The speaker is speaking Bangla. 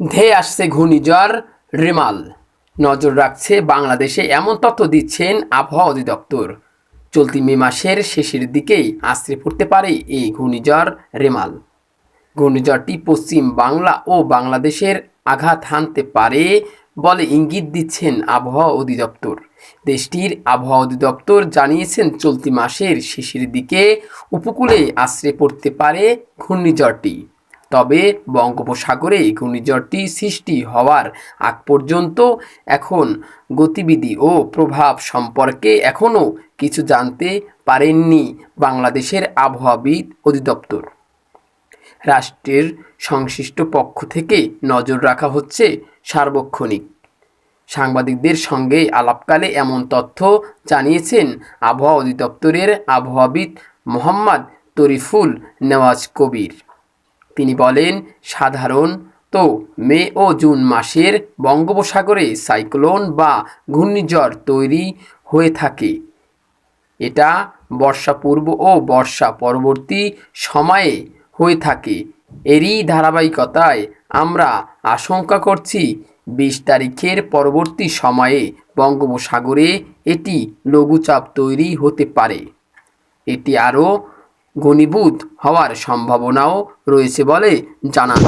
ধেয়ে আসছে ঘূর্ণিঝড় রেমাল। নজর রাখছে বাংলাদেশে, এমন তথ্য দিচ্ছেন আবহাওয়া অধিদপ্তর। চলতি মে মাসের শেষের দিকেই আছড়ে পড়তে পারে এই ঘূর্ণিঝড় রেমাল। ঘূর্ণিঝড়টি পশ্চিম বাংলা ও বাংলাদেশের আঘাত হানতে পারে বলে ইঙ্গিত দিচ্ছেন আবহাওয়া অধিদপ্তর। দেশটির আবহাওয়া অধিদপ্তর জানিয়েছেন, চলতি মাসের শেষের দিকে উপকূলে আছড়ে পড়তে পারে ঘূর্ণিঝড়টি। তবে বঙ্গোপসাগরে ঘূর্ণিঝড়টি সৃষ্টি হওয়ার আগ পর্যন্ত এখন গতিবিধি ও প্রভাব সম্পর্কে এখনও কিছু জানতে পারেননি বাংলাদেশের আবহাওয়াবিদ অধিদপ্তর। রাষ্ট্রের সংশ্লিষ্ট পক্ষ থেকে নজর রাখা হচ্ছে সার্বক্ষণিক। সাংবাদিকদের সঙ্গে আলাপকালে এমন তথ্য জানিয়েছেন আবহাওয়া অধিদপ্তরের আবহাওয়াবিদ মোহাম্মদ তরিফুল নেওয়াজ কবির। তিনি বলেন, সাধারণত মে ও জুন মাসের বঙ্গোপসাগরে সাইক্লোন বা ঘূর্ণিঝড় তৈরি হয়ে থাকে। এটা বর্ষা পূর্ব ও বর্ষা পরবর্তী সময়ে হয়ে থাকে। এরই ধারাবাহিকতায় আমরা আশঙ্কা করছি ২০ তারিখের পরবর্তী সময়ে বঙ্গোপসাগরে এটি লঘুচাপ তৈরি হতে পারে। এটি আরও ঘনীভূত হওয়ার সম্ভাবনাও রয়েছে বলে জানান।